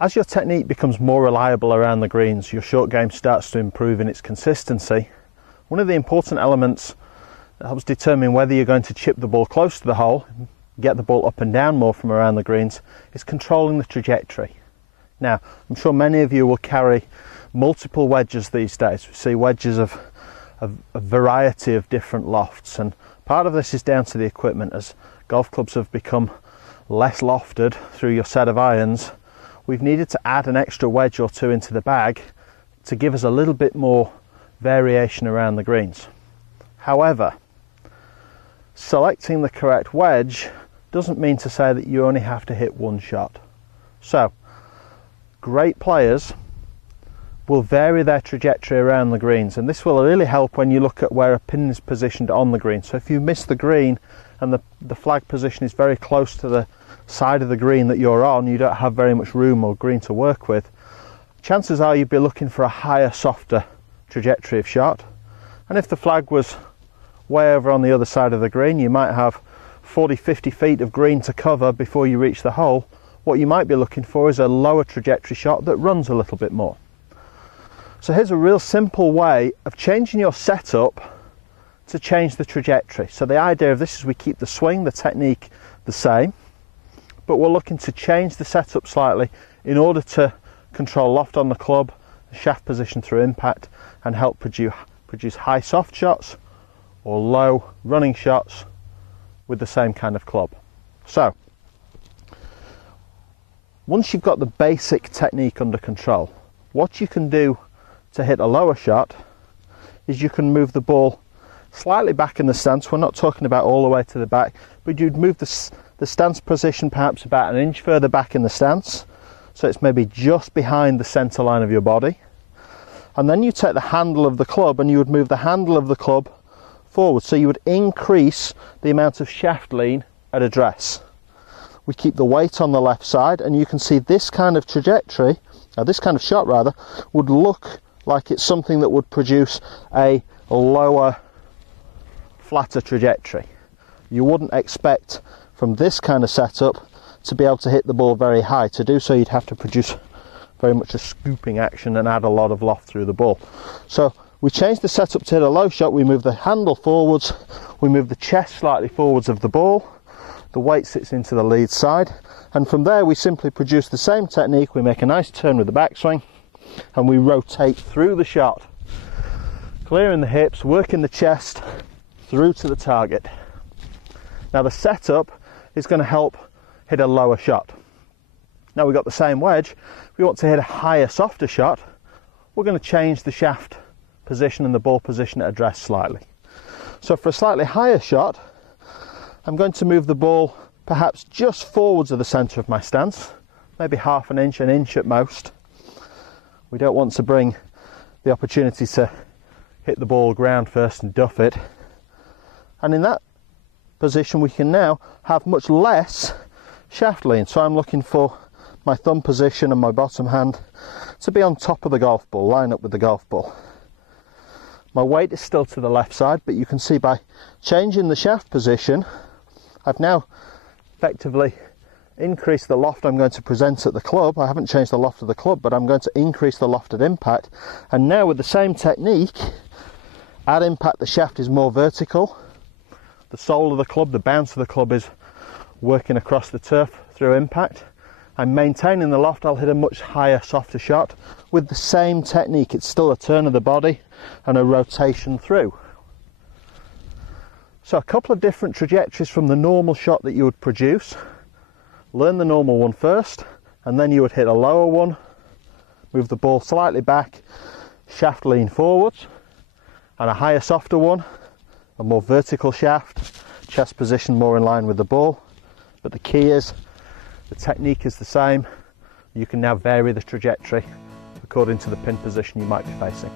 As your technique becomes more reliable around the greens, your short game starts to improve in its consistency. One of the important elements that helps determine whether you're going to chip the ball close to the hole, get the ball up and down more from around the greens, is controlling the trajectory. Now, I'm sure many of you will carry multiple wedges these days. We see wedges of a variety of different lofts, and part of this is down to the equipment. As golf clubs have become less lofted through your set of irons, we've needed to add an extra wedge or two into the bag to give us a little bit more variation around the greens. However, selecting the correct wedge doesn't mean to say that you only have to hit one shot. So, great players will vary their trajectory around the greens, and this will really help when you look at where a pin is positioned on the green. So if you miss the green and the flag position is very close to the side of the green that you're on, you don't have very much room or green to work with, chances are you'd be looking for a higher, softer trajectory of shot. And if the flag was way over on the other side of the green, you might have 40-50 feet of green to cover before you reach the hole. What you might be looking for is a lower trajectory shot that runs a little bit more. So here's a real simple way of changing your setup to change the trajectory. So the idea of this is we keep the swing, the technique the same, but we're looking to change the setup slightly in order to control loft on the club, the shaft position through impact, and help produce high soft shots or low running shots with the same kind of club. So once you've got the basic technique under control, what you can do to hit a lower shot is you can move the ball slightly back in the stance. We're not talking about all the way to the back, but you'd move the stance position perhaps about an inch further back in the stance, so it's maybe just behind the center line of your body. And then you take the handle of the club and you would move the handle of the club forward, so you would increase the amount of shaft lean at address. We keep the weight on the left side, and you can see this kind of trajectory, this kind of shot rather, would look like it's something that would produce a lower, flatter trajectory. You wouldn't expect from this kind of setup to be able to hit the ball very high. To do so, you'd have to produce very much a scooping action and add a lot of loft through the ball. So we change the setup to hit a low shot. We move the handle forwards, we move the chest slightly forwards of the ball, the weight sits into the lead side, and from there we simply produce the same technique. We make a nice turn with the backswing and we rotate through the shot, clearing the hips, working the chest through to the target. Now the setup is going to help hit a lower shot. Now we've got the same wedge. If we want to hit a higher, softer shot, we're going to change the shaft position and the ball position at address slightly. So for a slightly higher shot, I'm going to move the ball perhaps just forwards of the centre of my stance, maybe half an inch at most. We don't want to bring the opportunity to hit the ball ground first and duff it. And in that position we can now have much less shaft lean. So I'm looking for my thumb position and my bottom hand to be on top of the golf ball, line up with the golf ball. My weight is still to the left side, but you can see by changing the shaft position, I've now effectively increased the loft I'm going to present at the club. I haven't changed the loft of the club, but I'm going to increase the loft at impact. And now with the same technique, at impact the shaft is more vertical. The sole of the club, the bounce of the club is working across the turf through impact. I'm maintaining the loft. I'll hit a much higher, softer shot with the same technique. It's still a turn of the body and a rotation through. So a couple of different trajectories from the normal shot that you would produce. Learn the normal one first, and then you would hit a lower one, move the ball slightly back, shaft lean forwards, and a higher, softer one, a more vertical shaft, chest position more in line with the ball. But the key is the technique is the same. You can now vary the trajectory according to the pin position you might be facing.